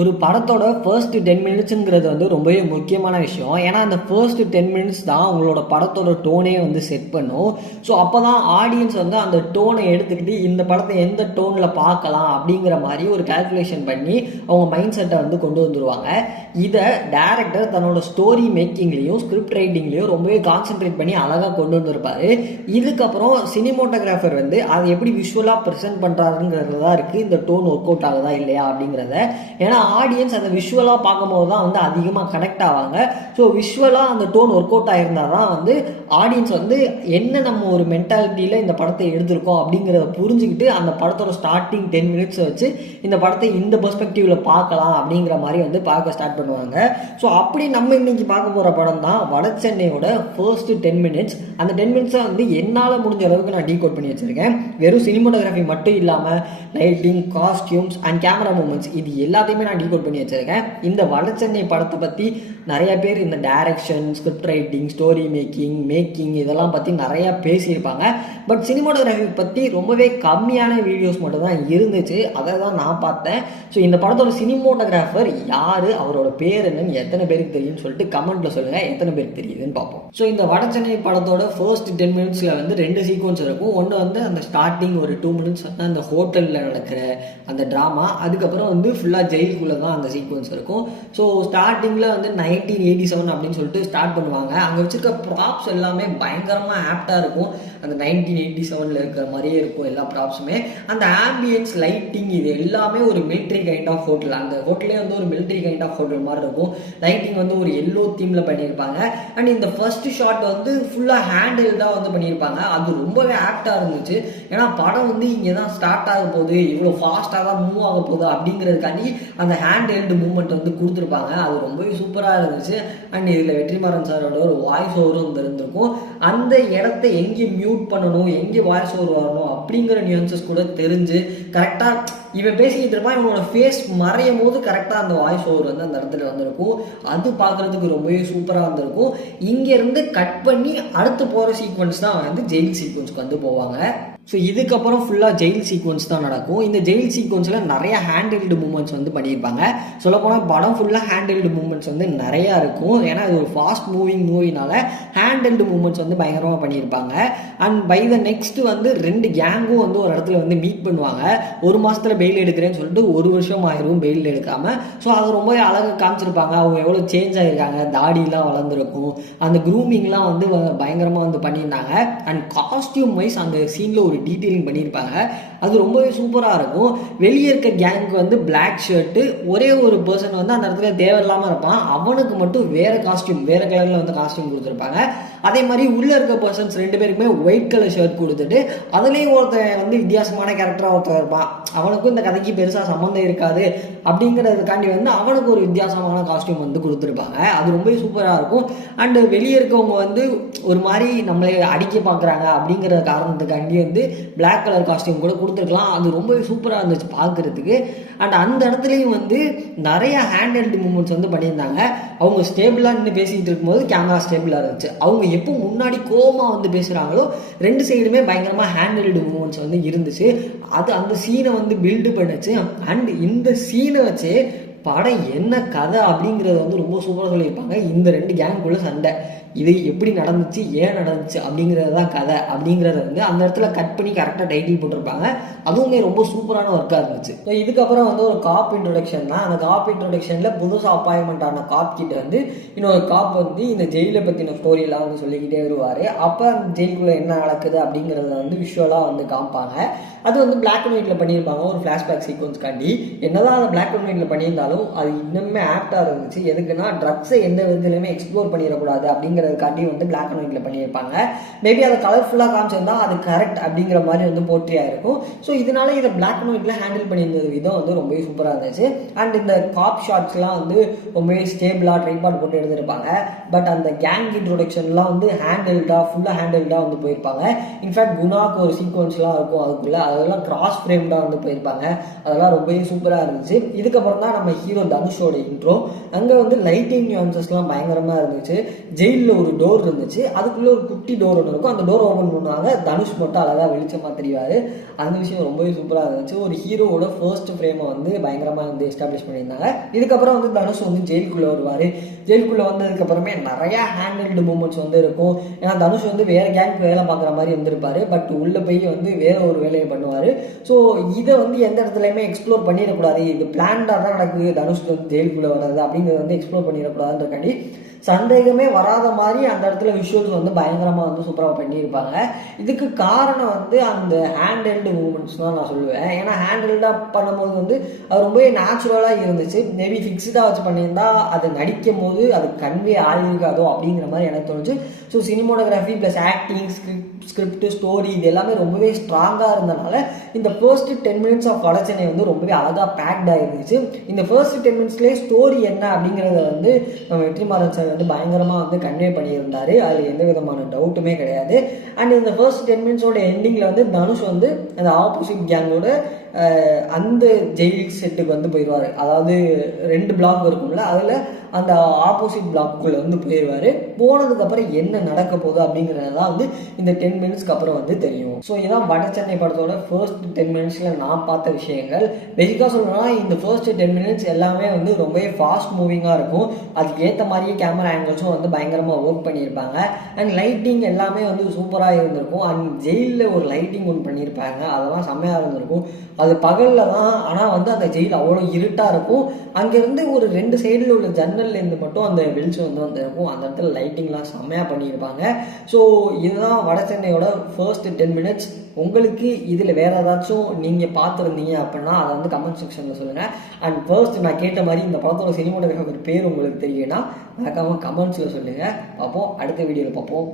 ஒரு படத்தோட ஃபர்ஸ்ட் 10 மினிட்ஸுங்கிறது வந்து ரொம்பவே முக்கியமான விஷயம். ஏன்னா அந்த ஃபர்ஸ்ட் 10 மினிட்ஸ் தான் உங்களோட படத்தோட டோனே வந்து செட் பண்ணும். ஸோ அப்போ தான் ஆடியன்ஸ் வந்து அந்த டோனை எடுத்துக்கிட்டு இந்த படத்தை எந்த டோனில் பார்க்கலாம் அப்படிங்கிற மாதிரி ஒரு கால்குலேஷன் பண்ணி அவங்க மைண்ட் செட்டை வந்து கொண்டு வந்துடுவாங்க. இதை டேரக்டர் தன்னோட ஸ்டோரி மேக்கிங்லேயும் ஸ்கிரிப்ட் ரைட்டிங்லேயும் ரொம்பவே கான்சென்ட்ரேட் பண்ணி அழகாக கொண்டு வந்திருப்பாரு. இதுக்கப்புறம் சினிமோட்டோகிராஃபர் வந்து அதை எப்படி விஷுவலாக ப்ரெசென்ட் பண்ணுறாருங்கிறது தான் இருக்குது இந்த டோன் ஒர்க் அவுட் ஆகுதா இல்லையா அப்படிங்கிறத. ஏன்னா ஆடியன்ஸ் அதை விஷுவலாக பார்க்கும்போது தான் வந்து அதிகமாக கனெக்ட் ஆவாங்க. ஸோ விஷுவலாக அந்த டோன் ஒர்க் அவுட் ஆகிருந்தால் தான் வந்து ஆடியன்ஸ் வந்து என்ன நம்ம ஒரு மென்டாலிட்டியில் இந்த படத்தை எடுத்திருக்கோம் அப்படிங்கிறத புரிஞ்சுக்கிட்டு அந்த படத்தோட ஸ்டார்டிங் 10 மினிட்ஸ் வச்சு இந்த படத்தை இந்த பெர்ஸ்பெக்டிவ்ல பார்க்கலாம் அப்படிங்கிற மாதிரி வந்து பார்க்க ஸ்டார்ட் பண்ணுவாங்க. ஸோ அப்படி நம்ம இன்னைக்கு பார்க்க போகிற படம் தான் வடசென்னையோட ஃபர்ஸ்ட் 10 மினிட்ஸ். அந்த 10 மினிட்ஸை வந்து என்னால் முடிஞ்ச அளவுக்கு நான் டீகோட் பண்ணி வச்சிருக்கேன். வெறும் சினிமோட்டோகிராஃபி மட்டும் இல்லாமல் lighting, costumes and camera moments இது எல்லாத்தையுமே நான் டீகோட் பண்ணி வச்சிருக்கேன். இந்த வடசென்னை படத்தை பற்றி நிறைய பேர் இந்த direction, script writing, story making இதெல்லாம் பற்றி நிறையா பேசியிருப்பாங்க. பட் சினிமோட்டோகிராஃபி பற்றி ரொம்பவே கம்மியான வீடியோஸ் மட்டும் தான் இருந்துச்சு. அதை தான் நான் பார்த்தேன். ஸோ இந்த படத்தோட சினிமோட்டோகிராஃபர் யார், அவரோட பேர் என்னன்னு எத்தனை பேருக்கு தெரியும்னு சொல்லிட்டு கமெண்ட்டில் சொல்லுங்கள். எத்தனை பேருக்கு தெரியுதுன்னு பார்ப்போம். ஸோ இந்த வடசென்னை படத்தோட ஃபர்ஸ்ட் 10 மினிட்ஸில் வந்து 2 சீக்வன்ஸ் இருக்கும். ஒன்று வந்து அந்த ஸ்டார்டிங் ஒரு 2 மினிட்ஸ் வந்து அந்த ஹோட்டலில் நடக்கிற அந்த ட்ராமா, அதுக்கப்புறம் வந்து ஃபுல்லாக ஜெயிலுக்குள்ளே தான் அந்த சீக்வன்ஸ் இருக்கும். ஸோ ஸ்டார்டிங்கில் வந்து 1987 அப்படின்னு சொல்லிட்டு ஸ்டார்ட் பண்ணுவாங்க. அங்கே வச்சிருக்க ப்ராப்ஸ் எல்லாமே பயங்கரமாக ஆப்டாக இருக்கும். அந்த 1987 இருக்கிற மாதிரியே இருக்கும் எல்லா ப்ராப்ஸுமே. அந்த ஆம்பியன்ஸ், லைட்டிங் இது எல்லாமே ஒரு மிலிட்ரி கைண்ட் ஆஃப் ஹோட்டல். அந்த ஹோட்டலே வந்து ஒரு மிலிட்ரி கைண்ட் ஆஃப் ஹோட்டல் மாதிரி இருக்கும். லைட்டிங் வந்து ஒரு எல்லோ தீமில் பண்ணியிருப்பாங்க. அண்ட் இந்த ஃபர்ஸ்ட் ஷாட் வந்து ஃபுல்லாக ஹேண்டில்டாக வந்து பண்ணியிருப்பாங்க. அது ரொம்பவே ஆப்டாக இருந்துச்சு. ஏன்னா படம் வந்து இங்கே தான் ஸ்டார்ட் ஆக போகுது, இவ்வளோ ஃபாஸ்ட்டாக தான் மூவ் ஆக போகுது அப்படிங்கிறதுக்காண்டி அந்த ஹேண்ட் ஹெல்டு மூவ்மெண்ட் வந்து கொடுத்துருப்பாங்க. அது ரொம்பவே சூப்பராக இருந்துச்சு. அண்ட் இதில் வெற்றிமாறன் சாரோட ஒரு வாய்ஸ் ஓவரும் இருந்திருக்கும். அந்த இடத்த எங்கே மியூட் பண்ணணும், எங்கே வாய்ஸ் ஓவர் வரணும் அப்படிங்கிற நியூன்சஸ் கூட தெரிஞ்சு கரெக்டாக இவன் பேசிக்கிட்டு இருப்பான், இவனோட ஃபேஸ் மறையும் போது கரெக்டாக அந்த வாய்ஸ் ஓவர் வந்து அந்த இடத்துல வந்திருக்கும். அது பார்க்குறதுக்கு ரொம்பவே சூப்பராக வந்திருக்கும். இங்கேருந்து கட் பண்ணி அடுத்து போகிற சீக்வன்ஸ் தான் வந்து ஜெயில் சீக்வன்ஸ்க்கு வந்து போவாங்க. ஸோ இதுக்கப்புறம் ஃபுல்லாக ஜெயில் சீக்வன்ஸ் தான் நடக்கும். இந்த ஜெயில் சீக்வன்ஸில் நிறையா ஹேண்டில்டு மூமெண்ட்ஸ் வந்து பண்ணியிருப்பாங்க. சொல்லப்போனால் படம் ஃபுல்லாக ஹேண்டில்டு மூமெண்ட்ஸ் வந்து நிறையா இருக்கும். ஏன்னா இது ஒரு ஃபாஸ்ட் மூவினால ஹேண்டில்டு மூமெண்ட்ஸ் வந்து பயங்கரமாக பண்ணியிருப்பாங்க. அண்ட் பை த நெக்ஸ்ட் வந்து 2 கேங்கும் வந்து ஒரு இடத்துல வந்து மீட் பண்ணுவாங்க. 1 மாதத்தில் பெயில் எடுக்கிறேன்னு சொல்லிட்டு 1 வருஷம் ஆயிரும் பெயில் எடுக்காமல். ஸோ அது ரொம்பவே அழகாக காமிச்சிருப்பாங்க. அவங்க எவ்வளோ சேஞ்ச் ஆகிருக்காங்க, தாடிலாம் வளர்ந்துருக்கும், அந்த க்ரூமிங்லாம் வந்து பயங்கரமாக வந்து பண்ணியிருந்தாங்க. அண்ட் காஸ்டியூம் வைஸ் அந்த சீனில் ஒரு டீட்டெயிலிங் பண்ணியிருப்பாங்க. அது ரொம்பவே சூப்பராக இருக்கும். வெளியே இருக்க கேங்க்கு வந்து பிளாக் ஷர்ட்டு, ஒரே ஒரு பர்சன் வந்து அந்த இடத்துல தேவையில்லாமல் இருப்பான், அவனுக்கு மட்டும் வேறு காஸ்டியூம், வேறு கலரில் வந்து காஸ்டியூம் கொடுத்துருப்பாங்க. அதே மாதிரி உள்ளே இருக்க பர்சன்ஸ் 2 பேருக்குமே ஒயிட் கலர் ஷர்ட் கொடுத்துட்டு அதுலேயும் ஒருத்தன் வந்து வித்தியாசமான கேரக்டராக ஒருத்தர் இருப்பான், அவனுக்கும் இந்த கதைக்கு பெருசாக சம்மந்தம் இருக்காது அப்படிங்கிறதுக்காண்டி வந்து அவனுக்கு ஒரு வித்தியாசமான காஸ்டியூம் வந்து கொடுத்துருப்பாங்க. அது ரொம்பவே சூப்பராக இருக்கும். அண்டு வெளியே இருக்கவங்க வந்து ஒரு மாதிரி நம்மளை அடிக்க பார்க்குறாங்க அப்படிங்கிற காரணத்துக்காண்டி வந்து பிளாக் கலர் காஸ்டியூம் கூட கொடுத்துருக்கலாம். அது ரொம்பவே சூப்பராக இருந்துச்சு பார்க்குறதுக்கு. அண்ட் அந்த இடத்துலையும் வந்து நிறைய ஹேண்ட் ஹெல்டு மூமெண்ட்ஸ் வந்து பண்ணியிருந்தாங்க. அவங்க ஸ்டேபிளாக நின்று பேசிக்கிட்டு இருக்கும்போது கேமரா ஸ்டேபிளாக இருந்துச்சு. அவங்க எப்போ முன்னாடி கோமா வந்து பேசுகிறாங்களோ 2 சைடுமே பயங்கரமாக ஹேண்ட் ஹெல்டு மூமெண்ட்ஸ் வந்து இருந்துச்சு. அது அந்த சீனை வந்து பில்டு பண்ணுச்சு. அண்ட் இந்த சீனை வச்சு படம் என்ன கதை அப்படிங்கிறத வந்து ரொம்ப சூப்பராக சொல்லியிருப்பாங்க. இந்த 2 கேங்குள்ள சண்டை, இது எப்படி நடந்துச்சு, ஏன் நடந்துச்சு அப்படிங்கிறது தான் கதை அப்படிங்கிறத வந்து அந்த இடத்துல கட் பண்ணி கரெக்டாக டைட்டில் போட்டிருப்பாங்க. அதுவுமே ரொம்ப சூப்பரான ஒர்க்காக இருந்துச்சு. ஸோ இதுக்கப்புறம் வந்து ஒரு காப் இன்ட்ரொடக்ஷன் தான். அந்த காப் இன்ட்ரொடக்ஷனில் புதுசாக அப்பாயின்மெண்ட் ஆன காப் கிட்ட வந்து இன்னொரு காப் வந்து இந்த ஜெயிலை பற்றின ஸ்டோரியெல்லாம் வந்து சொல்லிக்கிட்டே வருவார். அப்போ அந்த ஜெயிலுக்குள்ளே என்ன நடக்குது அப்படிங்கிறத வந்து விஷுவலாக வந்து காமிப்பாங்க. அது வந்து பிளாக் அண்ட் ஒயிட்டில் பண்ணியிருப்பாங்க ஒரு ஃப்ளாஷ்பேக் சீக்வன்ஸ் காண்டி. என்னதான் அதை பிளாக் அண்ட் ஒயிட்டில் பண்ணியிருந்தாலும் அது இன்னுமே ஆப்டாக இருந்துச்சு. எதுக்குன்னா ட்ரக்ஸை எந்த விதத்துலையுமே எக்ஸ்ப்ளோர் பண்ணிடக்கூடாது அப்படிங்கிறதுக்காண்டி வந்து பிளாக் அண்ட் ஒயிட்டில் பண்ணியிருப்பாங்க. மேபி அதை கலர்ஃபுல்லாக காமிச்சிருந்தா அது கரெக்ட் அப்படிங்கிற மாதிரி வந்து போர்ட்ரியாக இருக்கும். ஸோ இதனால இதை பிளாக் அண்ட் ஒயிட்டில் ஹேண்டில் பண்ணியிருந்த விதம் வந்து ரொம்பவே சூப்பராக இருந்துச்சு. அண்ட் இந்த காப் ஷாட்ஸ்லாம் வந்து ரொம்பவே ஸ்டேபிளாக ட்ரைபாட் போட்டு எடுத்திருப்பாங்க. பட் அந்த கேங் இன்ட்ரோடக்ஷன்லாம் வந்து ஃபுல்லாக ஹேண்டில்டாக வந்து போயிருப்பாங்க. இன்ஃபேக்ட் குணாக்கு ஒரு சீக்வன்ஸ்லாம் இருக்கும், அதுக்குள்ளே அதெல்லாம் கிராஸ் ஃப்ரேம்டாக வந்து போயிருப்பாங்க. அதெல்லாம் ரொம்பவே சூப்பராக இருந்துச்சு. இதுக்கப்புறம் தான் நம்ம ஹீரோ தனுஷோட இன்ட்ரோ. அங்கே வந்து லைட்டிங் நியூன்சஸ்லாம் பயங்கரமாக இருந்துச்சு. ஜெயிலில் ஒரு டோர் இருந்துச்சு, அதுக்குள்ளே ஒரு குட்டி டோர் ஒன்று இருக்கும். அந்த டோர் ஓப்பன் பண்ணுவாங்க, தனுஷ் மட்டும் அழகாக வெளிச்சமாக தெரிவார். அந்த விஷயம் ரொம்பவே சூப்பராக இருந்துச்சு. ஒரு ஹீரோவோட ஃபர்ஸ்ட் ஃப்ரேமை வந்து பயங்கரமாக வந்து எஸ்டாப்ளிஷ் பண்ணியிருந்தாங்க. இதுக்கப்புறம் வந்து தனுஷ் வந்து ஜெயிலுக்குள்ளே வருவார். ஜெயிலுக்குள்ளே வந்ததுக்கப்புறமே நிறையா ஹேண்டில்டு மூமெண்ட்ஸ் வந்து இருக்கும். ஏன்னா தனுஷ் வந்து வேறு கேங்க்கு வேலை பார்க்குற மாதிரி இருந்திருப்பாரு, பட் உள்ளே போய் வந்து வேற ஒரு வேலையை பண்ணுவார். ஸோ இதை வந்து எந்த இடத்துலையுமே எக்ஸ்ப்ளோர் பண்ணிடக்கூடாது, இது பிளான்டாக தான் நடக்குது தனுஷ்க்கு வந்து ஜெயிலுக்குள்ளே வர்றது அப்படிங்கிறத வந்து எக்ஸ்ப்ளோர் பண்ணிடக்கூடாதுன்றக்காண்டி சந்தேகமே வராத மாதிரி அந்த இடத்துல விஷுவல்ஸ் வந்து பயங்கரமாக வந்து சூப்பராக பண்ணியிருப்பாங்க. இதுக்கு காரணம் வந்து அந்த ஹேண்ட் மூமெண்ட்ஸ் தான் நான் சொல்லுவேன். ஏன்னா ஹேண்ட் பண்ணும்போது வந்து அது ரொம்பவே நேச்சுரலாக இருந்துச்சு. மேபி ஃபிக்ஸ்டாக வச்சு பண்ணியிருந்தா அது நடிக்கும் போது அது கன்வே ஆகிருக்காதோ அப்படிங்கிற மாதிரி எனக்கு தோணுச்சு. So cinematography plus acting, script, story இது எல்லாமே ரொம்பவே ஸ்ட்ராங்காக இருந்தனால இந்த ஃபர்ஸ்ட் 10 minutes ஆஃப் வடச்சென்னை வந்து ரொம்பவே அழகாக பேக்டாக இருந்துச்சு. இந்த ஃபர்ஸ்ட் 10 minutesலேயே ஸ்டோரி என்ன அப்படிங்கிறத வந்து நம்ம வெற்றிமாறன் சார் வந்து பயங்கரமாக வந்து கன்வே பண்ணியிருந்தாரு. அதில் எந்த விதமான டவுட்டுமே கிடையாது. அண்ட் இந்த ஃபர்ஸ்ட் 10 minutesோட எண்டிங்கில் வந்து தனுஷ் வந்து அந்த ஆப்போசிட் கேங்கோட அந்த ஜெயில் செட்டுக்கு வந்து போயிடுவார். அதாவது 2 பிளாக் இருக்கும்ல, அதில் அந்த ஆப்போசிட் பிளாக்குள்ளே வந்து போயிடுவார். போனதுக்கப்புறம் என்ன நடக்க போகுது அப்படிங்கிறது தான் வந்து இந்த 10 minutesக்கு அப்புறம் வந்து தெரியும். ஸோ இதான் வட சென்னை படத்தோட ஃபர்ஸ்ட் 10 minutesல நான் பார்த்த விஷயங்கள். பேசிக்காக சொல்லணும்னா இந்த ஃபர்ஸ்ட் 10 minutes எல்லாமே வந்து ரொம்பவே ஃபாஸ்ட் மூவிங்காக இருக்கும். அதுக்கு ஏற்ற மாதிரியே கேமரா ஆங்கிள்ஸும் வந்து பயங்கரமாக ஒர்க் பண்ணியிருப்பாங்க. அண்ட் லைட்டிங் எல்லாமே வந்து சூப்பராக இருந்திருக்கும். அண்ட் ஜெயிலில் ஒரு லைட்டிங் ஒன்று பண்ணியிருப்பாங்க, அதெல்லாம் செம்மையாக இருந்திருக்கும். அது பகலில் தான், ஆனால் வந்து அந்த ஜெயில் அவ்வளோ இருட்டாக இருக்கும். அங்கேருந்து ஒரு 2 சைடில் உள்ள ஜன்னல்லேருந்து மட்டும் அந்த வெளிச்சம் வந்து இருக்கும். அந்த இடத்துல லைட்டிங்லாம் செம்மையாக பண்ணியிருப்பாங்க. ஸோ இதுதான் வட சென்னையோட ஃபர்ஸ்ட் 10 minutes. உங்களுக்கு இதில் வேறு ஏதாச்சும் நீங்கள் பார்த்துருந்தீங்க அப்படின்னா அதை வந்து கமெண்ட் செக்ஷனில் சொல்லுங்கள். அண்ட் ஃபர்ஸ்ட் நான் கேட்ட மாதிரி இந்த படத்தோட சினிமோட்டோகிராஃபர் பேர் உங்களுக்கு தெரியும்னா மறக்காமல் கமெண்ட்ஸில் சொல்லுங்கள். பார்ப்போம், அடுத்த வீடியோவில் பார்ப்போம்.